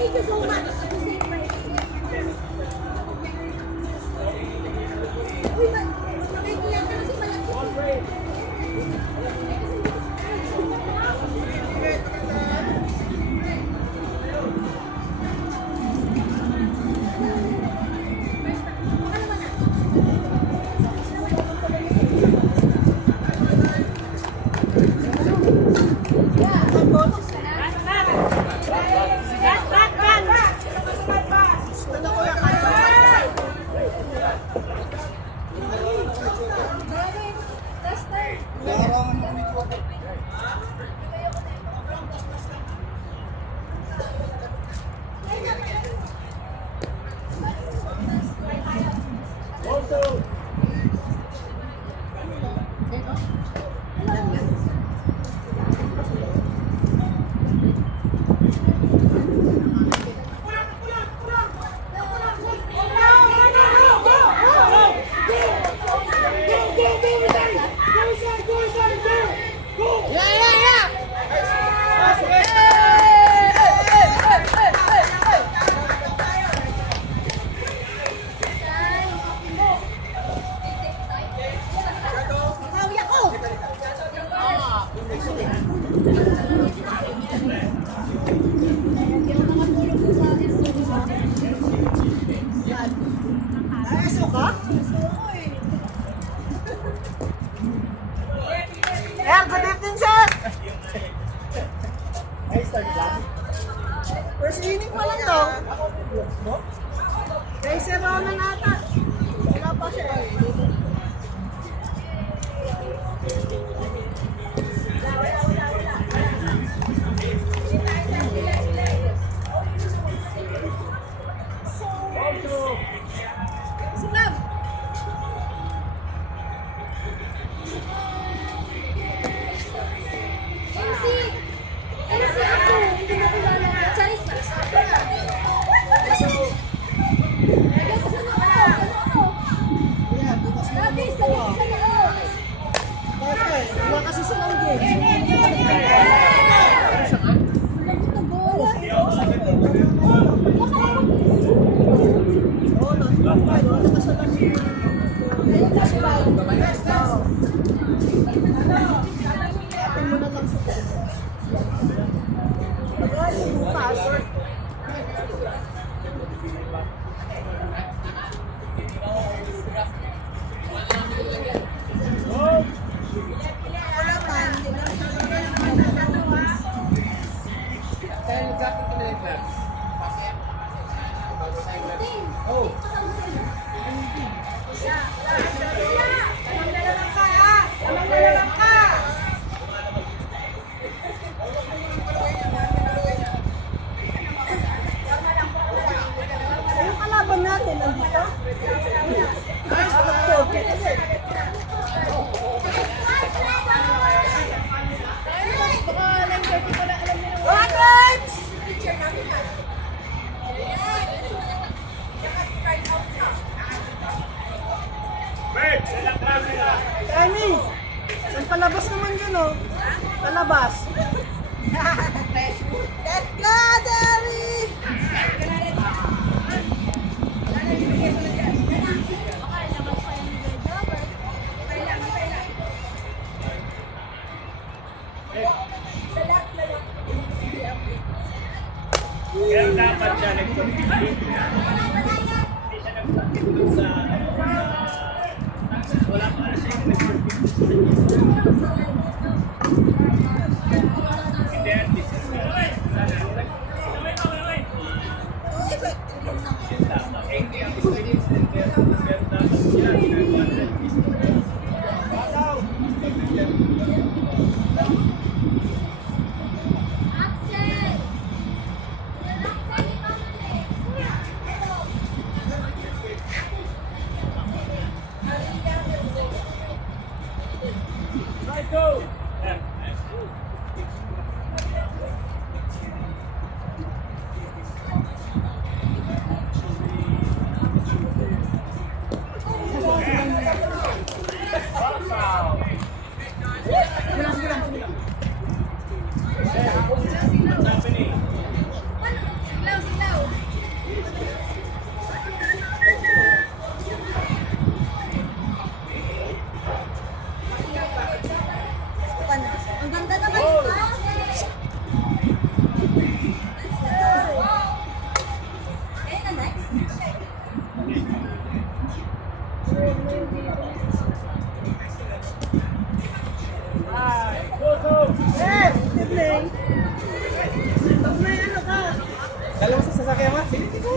Thank you so much. Uy, nakikiyak ka kasi malaki. Good evening, sir! First inning pa lang daw. Kay Serrano na ata. Wala pa siya eh. Kasi sa Kenny! Saan palabas naman yun, oh? Palabas. Let's go, Derry! Kaya dapat siya nag-compete. Hindi siya nag-compete sa wala pa na siya nag-compete. Hindi, artist. Go! mo? Sige, sige.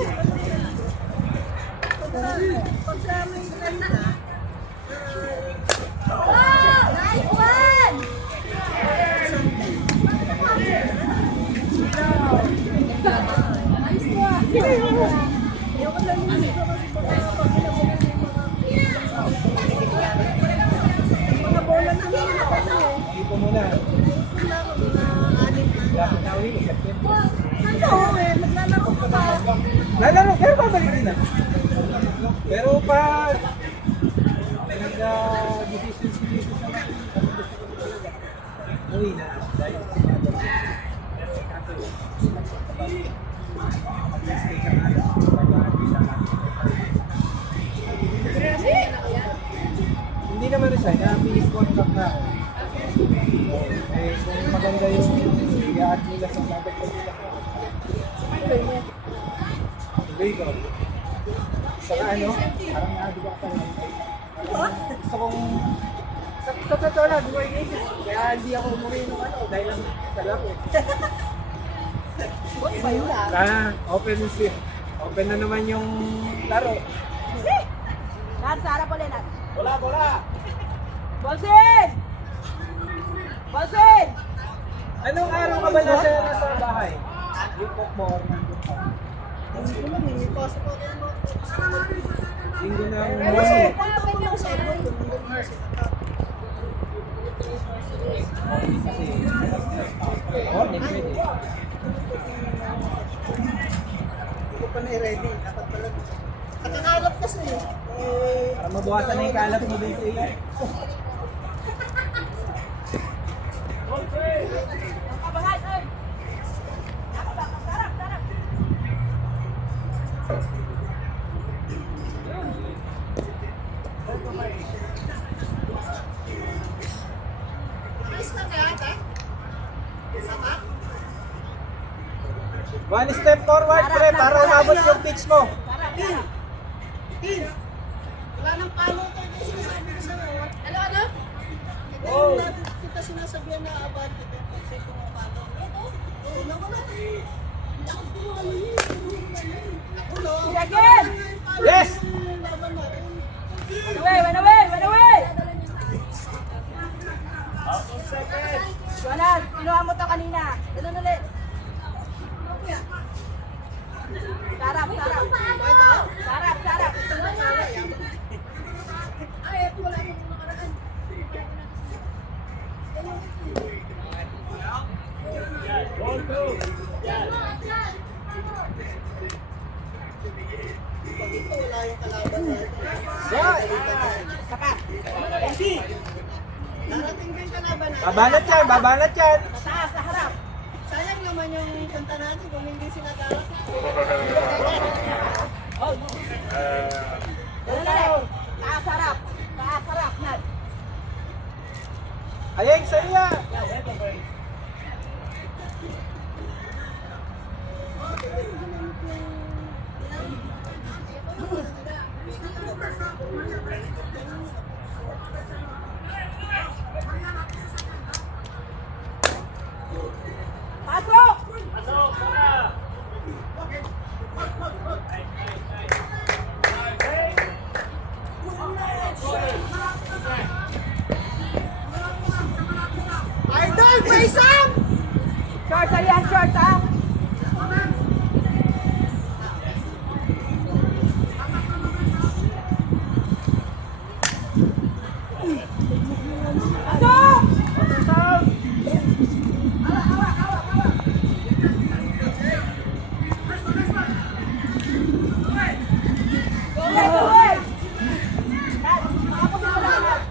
Pagka may try na, oh! Nice one! Nice one! Ayoko lang yung dito kasi baka pag pinabunan yung mga bola na hina kasi eh. Dito muna. Wala ako mga anim na. Lapit na uwi, September. Ano eh, maglalaro ka pa. Lalaro, pero babalik din na. Pero pa nag-decision si Jesus sa mga uwi na. Dahil hindi naman resign, na-finish contract na. Eh, kung maganda yung i-add nila sa dagat ko nila. Hindi ko. Saka ano, parang naabig ako lang. Gusto kong, sa totoo lang, buhay cases. Kaya hindi ako umuwi ng ano, dahil lang sa laro eh. Ba't ba yun ah? Open na naman yung laro. Nat, sarap ulit Nat. Bola! Bolsin! Bolsin! Anong araw ka ba nasa bahay? Yung cook mo or nandun ka? Linggo ng morning. Morning pwede. Hindi ko pa na-ready. Dapat pala. At ang alap kasi Para mabawasan na yung kalat mo din sa iyo. Kabahan, oy! Nakabaka, sarap, sarap! One step forward, pre, para umabot yung pitch mo. Sarap, sarap! wala nang palo tayo kasi sinasabi ko sa'yo. Ano? Ito Oh. yung dati kita sinasabihan na abante ito kasi pumapalo. Oo, nawala. Hindi ako pumapalo yun. Ako no. Sige, again! Yes! Laban natin. Run away! Jonas, kinuha mo to kanina. Ganun ulit. Sarap. Ay, wala mo nakaraan. Pag ito wala yung kalaban natin. Shot! Darating din kalaban natin. Babanat yan. Taas, sa harap. Sayang naman yung punta natin kung hindi sila darating. Ganun ulit. Taas, harap. Nat. Ayeng, sa iya. Pasok! Idol, Faisal! Short yan, short ah. Pasok! Go away! Nat, makapusin mo lang, Nat.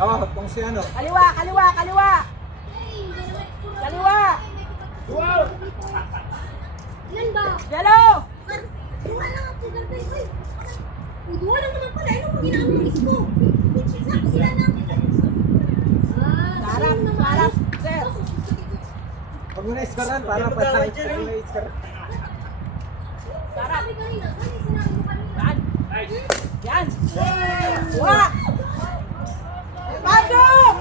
Oh, kung si ano. Kaliwa! Ilan ba? Yellow! Duwa lang ang sugar guys. Uy! Duwa lang naman pala. Ano kung ginaan mo isko? Sila na. Sarap, sir. Huwag mo na iskaran para patay. Huwag mo na iskaran. Sarap. Sabi kanina. Ano yung sinabi mo kanina? Yan! Wak! Pasok!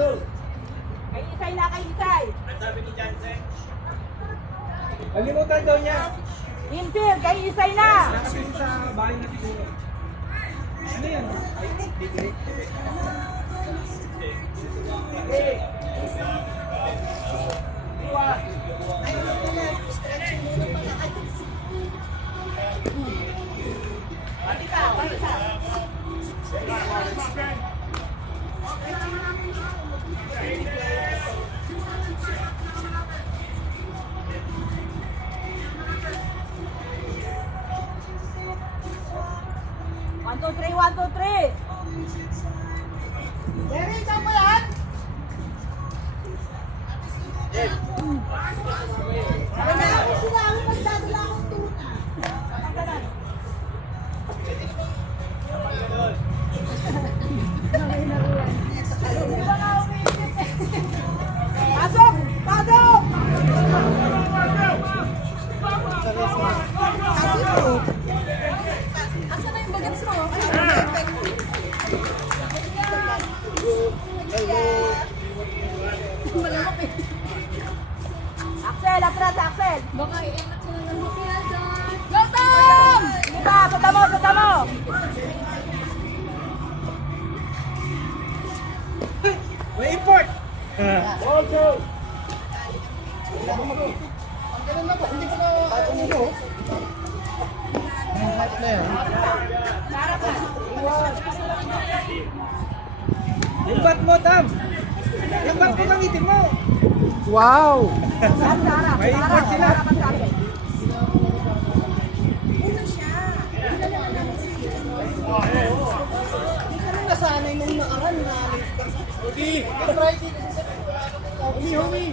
Kay Isay na, kay Isay. Ang sabi ni Jansen, Kalimutan daw niya. Infield, kay Isay na. Nakapin sa bahay na siguro. Ano yan? Ay, tigilig. One, two, three, one, two, three. Jerry, ikaw ba yan? Sabi na ako sila, ako magdadala akong tuna. Pasok! Pasok! Asa na yung bagets mo? Malamok eh. Axel, atras, Axel. Baka i-enak sila ng mukha dyan. Go, Tom! Diba, sa tamo, sa tamo. May import! Limbat mo, Tam! Limbat mo ng itim mo! Wow! Sarap, May import sila. Nasanay nung nakaraan na Udi! try dito sa Humi, humi!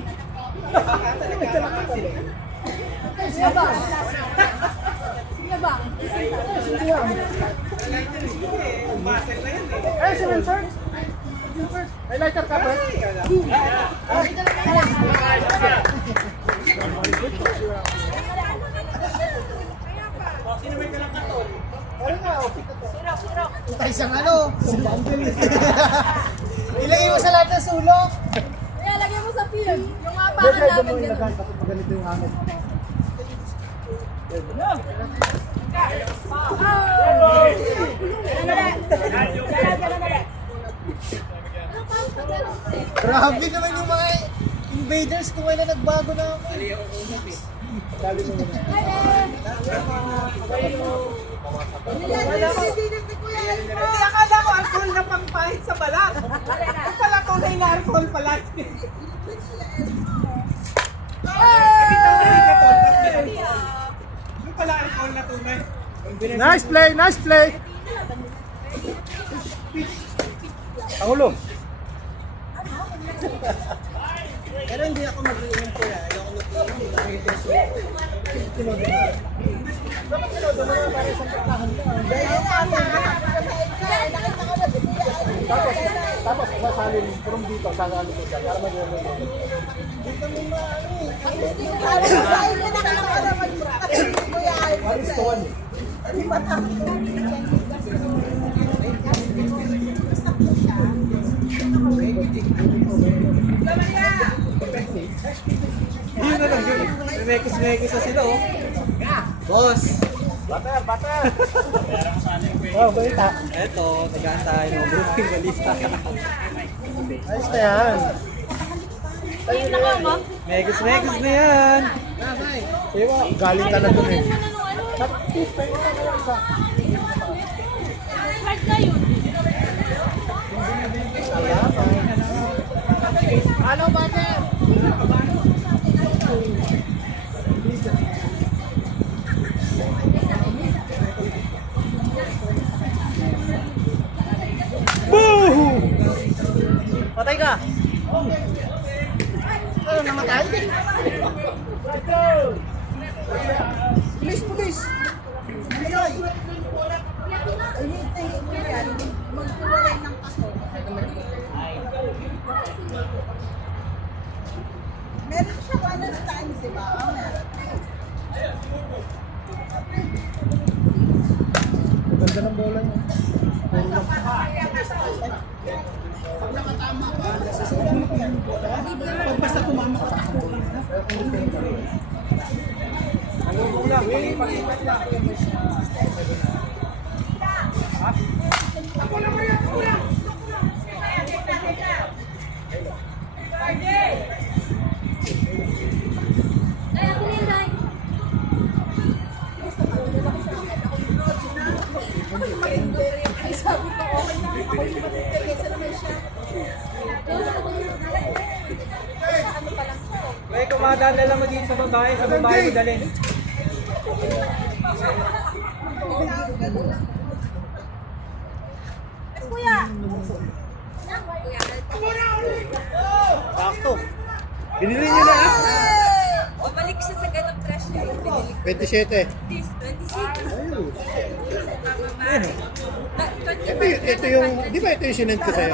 Yabang. Yabang. Muscle na yan eh. Eh, si Wilson? May lighter ka ba? sino may dalang katon? Ano nga, oh. Sirok, sirok. Tayo isang ano? Ilagay mo sa lahat ng sulok. Kaya lagyan mo sa film. Yung apakan namin ganun. Ganito yung hamit. Grabe naman yung mga invaders kung na nagbago na ako. Hindi, akala ko alcohol na pangpahit sa balat. Ang pala tunay na alcohol pala. Nakita mo rin ito. Yung pala alcohol na tunay. Nice play, nice play. Pangulo. Pero hindi ako mag-iinom ko yan. Ayoko mag-iinom. Dapat sinodo mo na para sa pagkahan mo. Tapos masalin from dito sa ano ko siya para mag-iinom mo. Dito mo maano eh. Maris to one. Yun na lang yun. Mekis-mekis na sila oh. Boss! Butter, butter. Oh, balita. Eto, tagaan tayo ng broken balita. Ayos na yan. Ayun na ka, ma'am. Mekis-mekis na yan. Diba? Galing ka na dun eh. Start na yun. Ano, butter? Patay ka! Ano, namatay? Please, please. Ay, Magtuwalay ng kaso. Meron siya one at a time, di ba? ganda ng bola niya. Pag nakatama ka, pag basta tumama ka, ako lang na. Malubong lang, palipat lang. Kaya ako na yun, Day. Ay, sabi ko, okay na. Ako yung matitay kaysa naman siya. Ano pa lang siya. May kumadadala mo dito sa babae mo dalhin. Kuya! Sakto. Binili niyo na ah. O, balik siya sa ganang crush niya. Yung binili ko. 27. 26. Ito yung, di ba ito yung sinend ko sa'yo?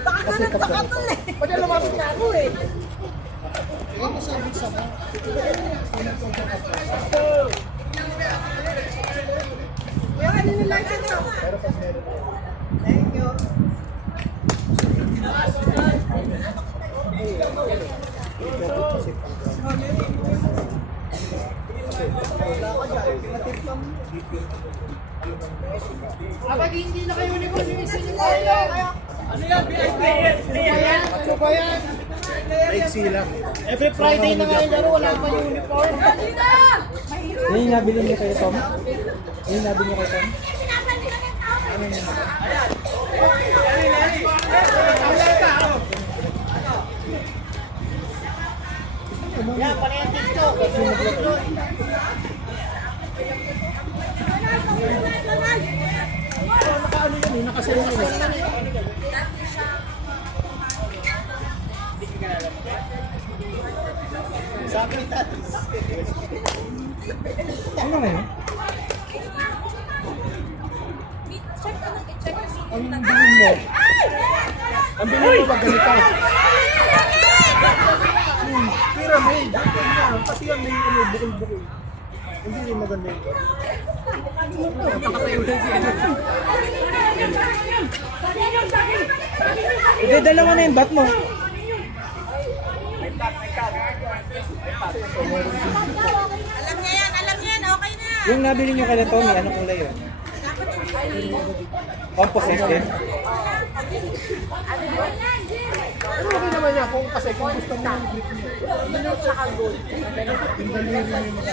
Baka ganun nakatol eh. Pwede lumapit na ako eh. Kaya ano nila ito na? Thank you. Kapag hindi na kayo uniform, yung isa niyo kaya. Ano yan? VIP! Ano ba yan? Maiksi lang. Every Friday na ngayon laro, wala pa yung uniform. Yan yung nabili niyo kay Tom? Yan yung nabili niyo kay Tom? Yan, panayan TikTok. Nakaano yun eh, nakasal yun eh. Sabi ni Tati. Ano na yun? Ang bilhin mo. Ang bilhin mo pag ganito. Pyramid. Kasi yan may bukol-bukol. Hindi rin maganda yun. Nakatayo na siya. Hindi, dalawa na yung bat mo. Alam niya yan, okay na. Yung nabili niyo kay Tommy, anong kulay yun? Composite din? Pero okay naman niya kung kasi kung gusto mo yung grip niya. Yung daliri mo yung mga.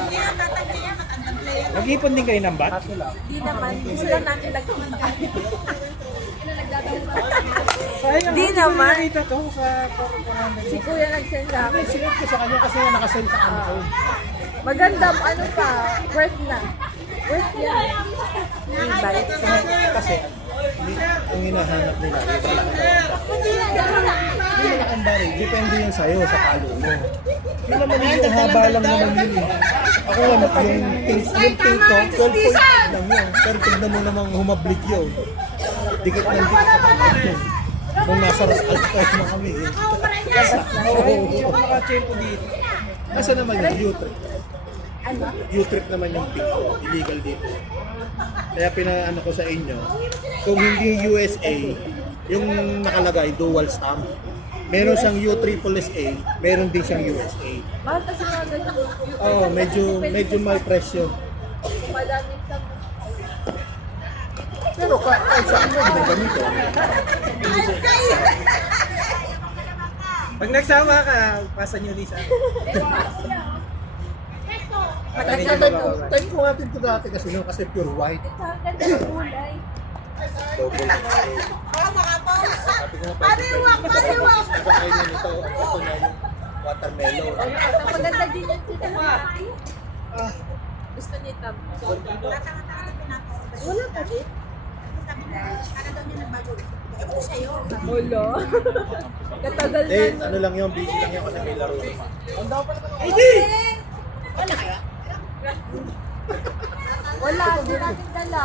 Nag-ipon din kayo ng bat? Di naman, gusto lang natin nagkumantaan. Sayang, Di naman. Nakita to sa corporate. Si Kuya nag-send sa akin. Sinip ko sa kanya kasi nakasend sa Amazon. Maganda, ano pa, worth na. Worth yan. Balik sa Kasi ang hinahanap nila yung hindi na kambari. Depende yun sa'yo sa palo mo. Yun naman yung haba lang naman yun eh. Ako lang yung pink ko, 12 lang yun. Pero tignan mo namang humablik yun. Dikit ng dikit sa pangkat yun. Nung nasa Rascal Square na kami eh. Yung mga tiyempo dito. Nasa naman yung U-trip. U-trip naman yung pink ko. Illegal dito. Kaya pinaano ko sa inyo, kung hindi USA, yung nakalagay dual stamp. Meron siyang U-SSSA, meron din siyang USA. mahal kasi mga ganyan. Oo, medyo mal presyo. Malamig sa Pero kahit saan mo, hindi ganito. Pag nagsama ka, pasa nyo Lisa. Time ko natin ito dati kasi no, kasi pure white. ang ganda ng kulay. Double. Pariwak! Pariwak! Ito kayo nito, ito na yung watermelon. Ang maganda din yung tita na gusto ni Tam. Wala pa din. Wala. Katagal na. Eh, ano lang yun, busy lang yun kasi may laro. Wala, hindi natin dala.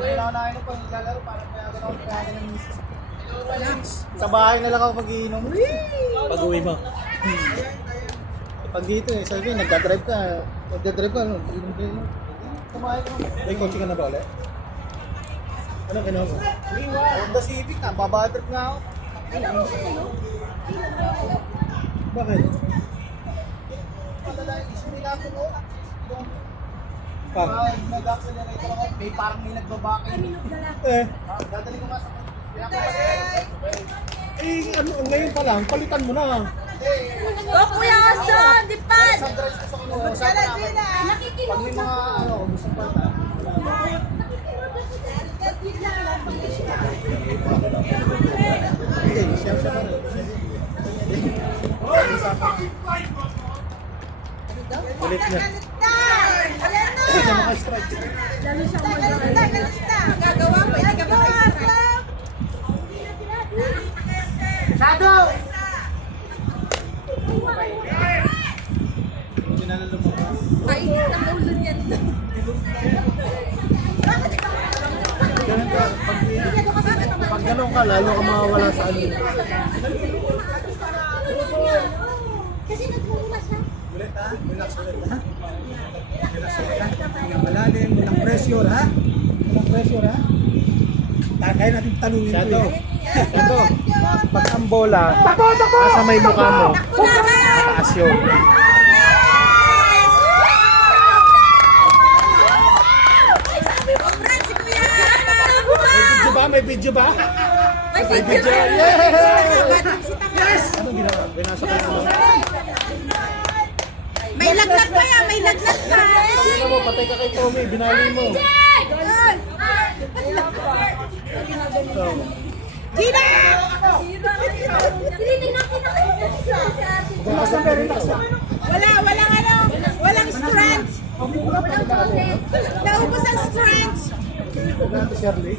Wala na kayo pa yung lalaro para kaya gano'n ng misis. Sa bahay na lang ako mag-iinom. Pag-uwi mo. Pag dito eh, sabi ko, nagdadrive ka, ano, inom kayo. Kumain ka. May kotse ka na ba ulit? Anong kinuha mo? Honda Civic na, babadrip nga ako. Bakit? Pag? Nag-accelerator ako, may parang may nagbabakay. Eh, Dadali ko nga sa ano, ngayon pa lang, palitan mo na. Go, Kuya Ason! Dipad! Sunrise gusto ko nung usapan namin. Pag may mga, ano, gusto pa ta. Hindi, siya pa rin. Ulit na. Hindi siya maka-strike. Gagawa mo, hindi ka ba Shadow! Sinalalo mo ka. Kainit ang ulo niyan. Pag gano'n ka, lalo ka mawawala sa ano. Kasi nagmumulas ha. Ulit ha? Relax ulit ha? Relax ulit ha? Hinga malalim, walang pressure ha? Walang pressure ha? Kaya natin tanungin ito eh. Ito, pag ang bola, nasa may mukha mo, mataas yun. May video ba? May video? Yes! Anong ginawa? Binasa ko naman. May lagnat pa yan, may lagnat pa. Sino mo, patay ka kay Tommy, binali mo. So, Gina! Walang strands. Naubos ang strands. Ito Shirley.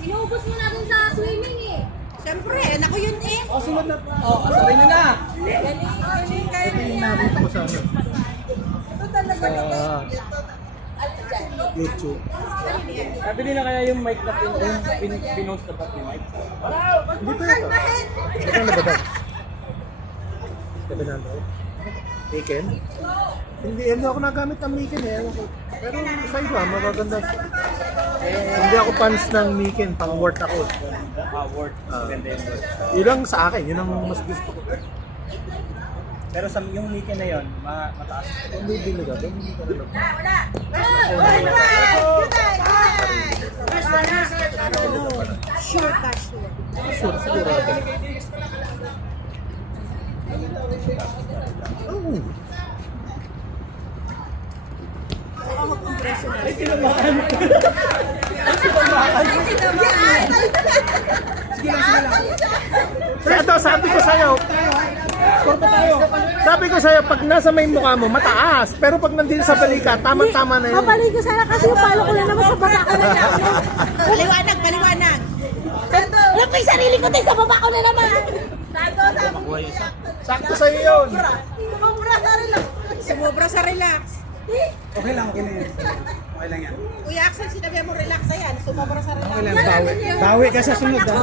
Inuubos mo na dun sa swimming eh. Siyempre, naku yun eh. Oh, sunod na. Asarin nyo na! Galing kayo Ito yung nakita ko sa ano. Ito talaga Sa YouTube. Nabili na kaya yung mic na pinost na pati mic? Hindi pa yata. Ito na ba ito? Ito na ba? Miken? Hindi ako nagamit ng Miken eh. Ewan ko. Pero sa iba, magaganda. Hindi ako fans ng Miken, pang worth ako. Word. Ganda yung word. Yun lang sa akin, yun ang mas gusto ko. Pero sa yung mic na yun, mataas. Kung bibili ka, bibili ka na lang. Sure ka, sure. Sure, sigurado. Oo. Ay, tinamaan! Kaya ito, sabi ko sa'yo, sabi ko sa'yo, pag nasa may mukha mo, mataas. Pero pag nandito sa balikat, tama-tama na yun. Mabalik ko sana kasi yung palo ko lang naman sa baba ko na naman. Paliwanag, paliwanag. Alam ko yung sarili ko tayo sa baba ko na naman. Sakto sa'yo yun. Sumubra sa relax. Sumubra sa relax. Okay lang yan. Okay lang yan. Kuya Axel, sinabi mo relax na yan. Sumubra sa relax. Okay lang, bawi ka sa sunod ha.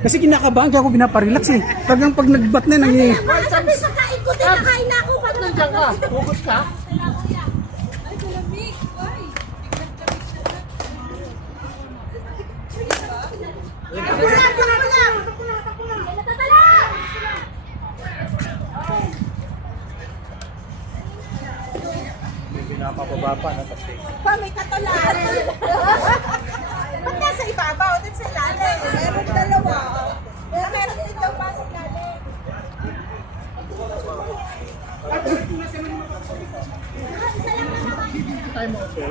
Kasi kinakabahan kaya ako binaparelax eh. Tagang pag nagbat na nang Sabi sa kain ko, tinakain na ako. Nandiyan ka, hugot ka. Ay, kalamig. Ay. Pinapababa pa na kasi. Pa, may katulan. Ba't nasa ibabaw? Dito sa ilalim. Meron dalawa. Meron dito pa sa ilalim. Tayo mo okay.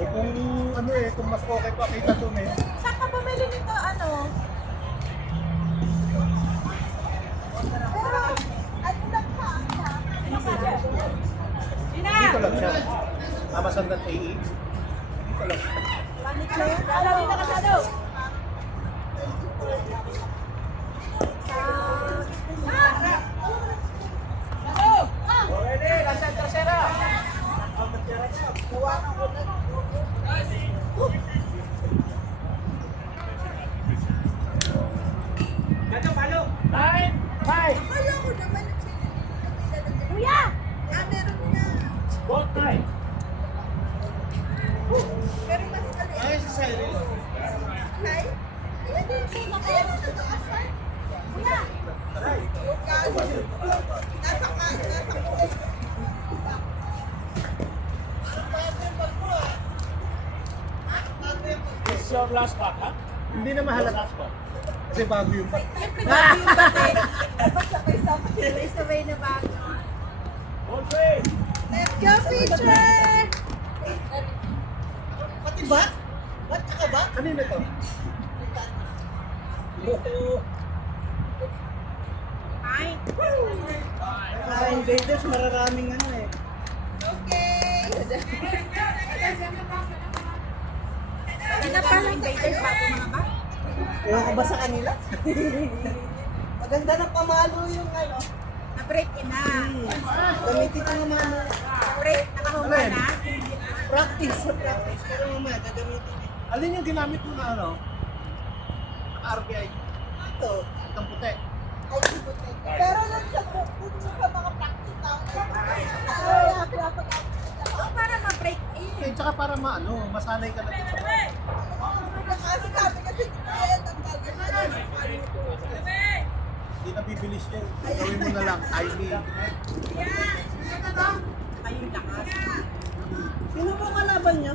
Ay kung ano eh, kung mas okay pa kita doon eh. Saan ka bumili nito? Ano? Pero Ano lang ka? Dito lang siya. Amasandan AE. Dito lang. Dali na ka sa daw. Ready, nasa tercera. Gato, palo. 9, 5. Akala ko naman Kuya! ah, meron na. Both 9. Pero mas maliit. Ay, si Cyril. Ay, ayan din po na kaya sa taas. Kuya! Nasa kulay. This is your last pack, ha? Hindi na mahalata. Kasi bago yung Siyempre bago yung bate. Dapat sabay-sabay na bago. All three. Let's go, teacher! Pati ba? Ba't ka ba? Kanina to? Ay. Invaders, mararaming ano eh. Okay. Hindi na pala invaders bago mga ba? Ewan ko ba sa kanila? Maganda ng pamalo yung ano. Na-break in na. Gamitin ko naman ano. Na-break, nakahuma na. Practice sa practice. Pero mamaya, gagamitin. Alin yung ginamit mo na ano? RBI. Ito. Itong puti. Ay, puti. Pero lang sa kung sa mga practice na. Ay, para ma-break in. Eh, tsaka para maano, masanay ka na dito sa Kasi sabi kasi kaya tanggalin na. Hindi na bibilis yan. Gawin mo na lang, tiny. Ayun lakas. Sino po kalaban niyo?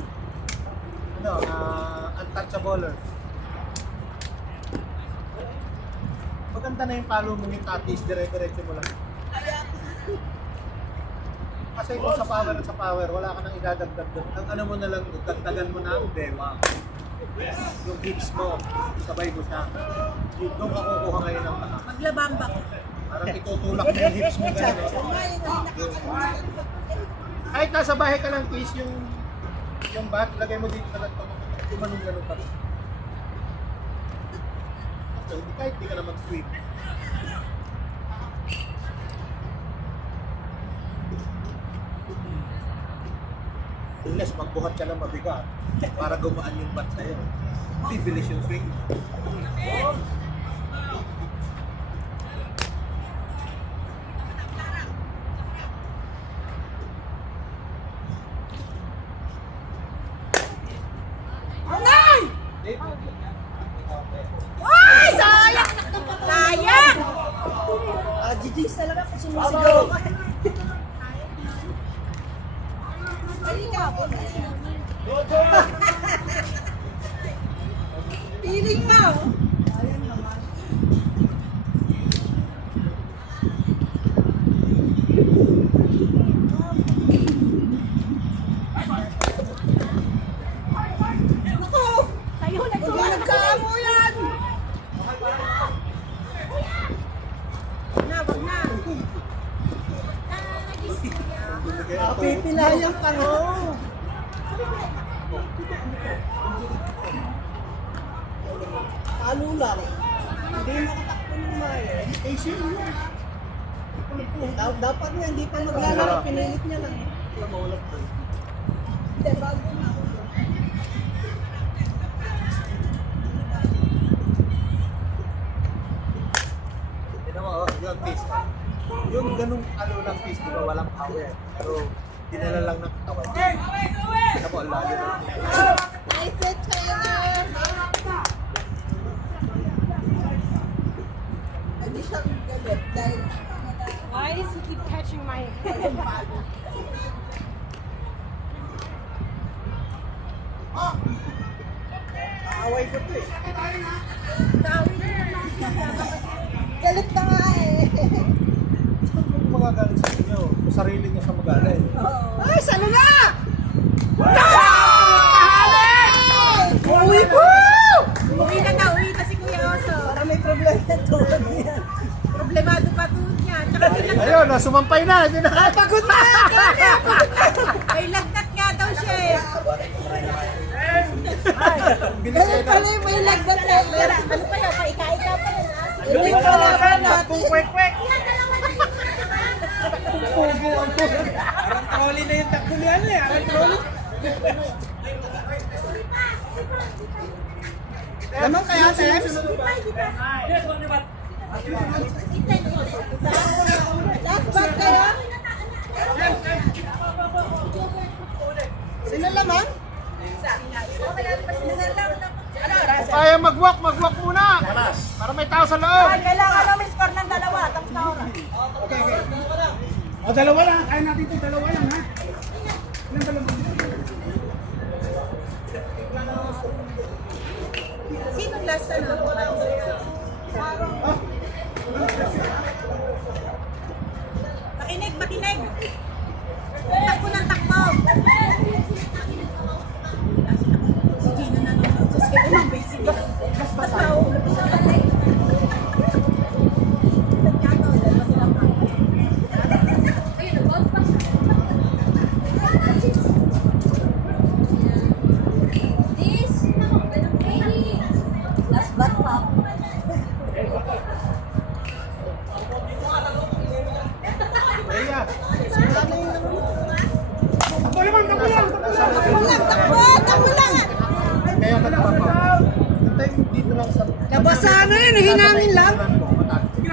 Ano, untouchabler. Maganda na yung palo mo yung tatis, dire-diretso mo lang. Kasi kung sa power, wala ka nang idadagdag doon. Ang ano mo na lang, dagdagan mo na ang bewang. Yung hips mo, sabay mo siya. Doon ka kukuha ngayon ng taas. Maglabamba ko. Parang itutulak mo yung hips mo gano'n. Kahit nasa bahay ka lang, please, yung bat, lagay mo dito sa ganito. Tumanong gano'n pa rin. So, kahit di ka na mag-sweep. Unless magbuhat ka lang mabigat para gumaan yung bat sa'yo. Bibilis yung swing. Ay! Sayang! Sayang! GG's talaga kung sumisigaw ka. Feeling mo. Naku! Kayo, nagsulat Wag ka mo yan! Wag na. Pipilayan ka no. Talo lang. Hindi makatakbo ng mayo. Eh, sino yun? Dapat nga, hindi pa maglalaro. Pinilit niya lang. Hindi, bago na. Tignan mo, yung twist. Yung ganung ano lang twist, di ba, walang power. Pero dinala lang ng katawan. Tignan mo, lalo na. I said Taylor. Hindi siya galit dahil Why does he keep catching my head? Away ko to eh. galit na nga eh. Kung magagalit sa inyo, sa sarili niya sa magalit. Ay, salo na! Uwi po! Uwi na si Kuya Oso. Para may problema yan tulad niyan. Problemado pa to niya. Ayun, sumampay na. Hindi na. Pagod na! May lagnat nga daw siya eh. Ganun pala yung may lagnat na. Ano pa yun? Paika-ika pa yun ha? Hindi ko alam natin. Kwek-kwek. Parang trolley na yung takbo ni ano eh. Parang trolley. Naman kaya, Tex? Last bag kaya? Sino lamang? Kung kaya mag-walk muna. Para may tao sa loob. Ay, kailangan lang may score ng 2. Tapos na oras. O, dalawa lang. Kaya natin ito, dalawa lang ha. Ilan dalawa? Sinong last na? Makinig, makinig. Takbo ng takbo. Sino na nung Diyos ka naman, basic. Basta ako. Last bat pa. Kaya. Takbo naman, takbo lang. Takbo lang. Kaya ka naman pa. Tayo dito lang sa... Nabasa na yun, hinangin lang. Sige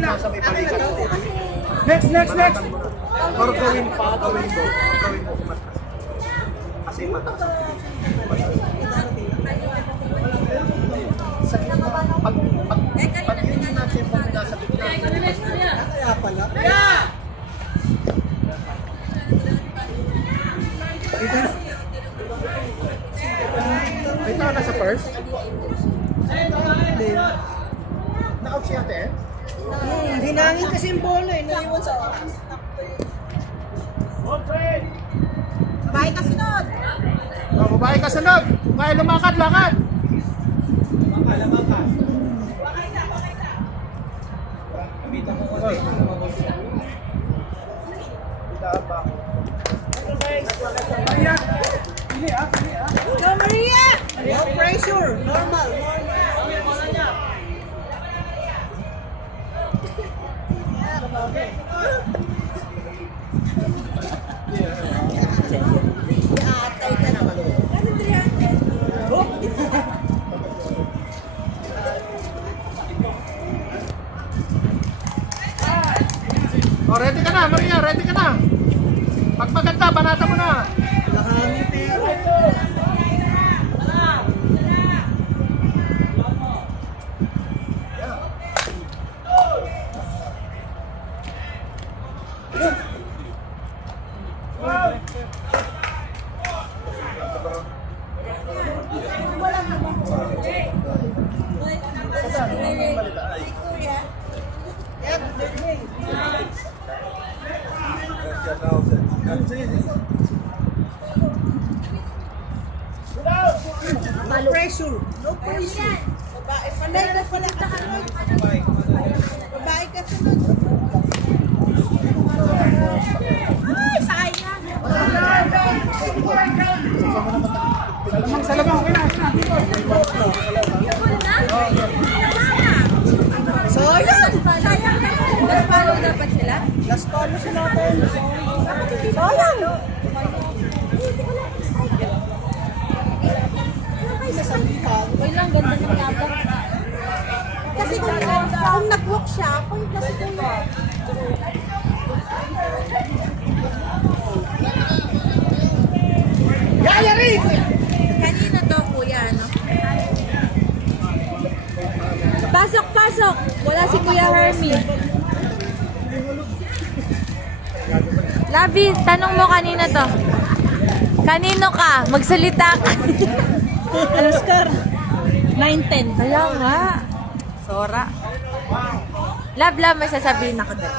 lang. Sa may balikan. Next. Or gawin mo. Kasi mataas. Sa gitna, pag hindi natin mo nasa gitna. Kaya pala. Ito na sa first. Na-out si ate eh? Hinangin kasi yung bola eh, naiwan sa oras. Babae ka sunod. Babae ka sunod. Kung kaya lumakad, lakad. Go Maria! No pressure. Normal. Atay ka naman. O, ready ka na, Maria. Ready ka na. Pag maganda, banata mo na. Lakaming pera. No pressure. No pressure. Babae pala. Babae ka sunod. Ay, sayang. Sa labang, okay na. Sayang. Mas follow dapat sila? Last call mo sila natin. Sayang. Uy lang, ganda ng labang. Kasi kung nag-walk siya, point na si Kuya. Kanina to, kuya, ano? Pasok! Wala si Kuya Hermie. Labi, tanong mo kanina to. Kanino ka? Magsalita ka. Ano score? 9-10. Kaya nga. Sora. Lab, may sasabihin ako doon.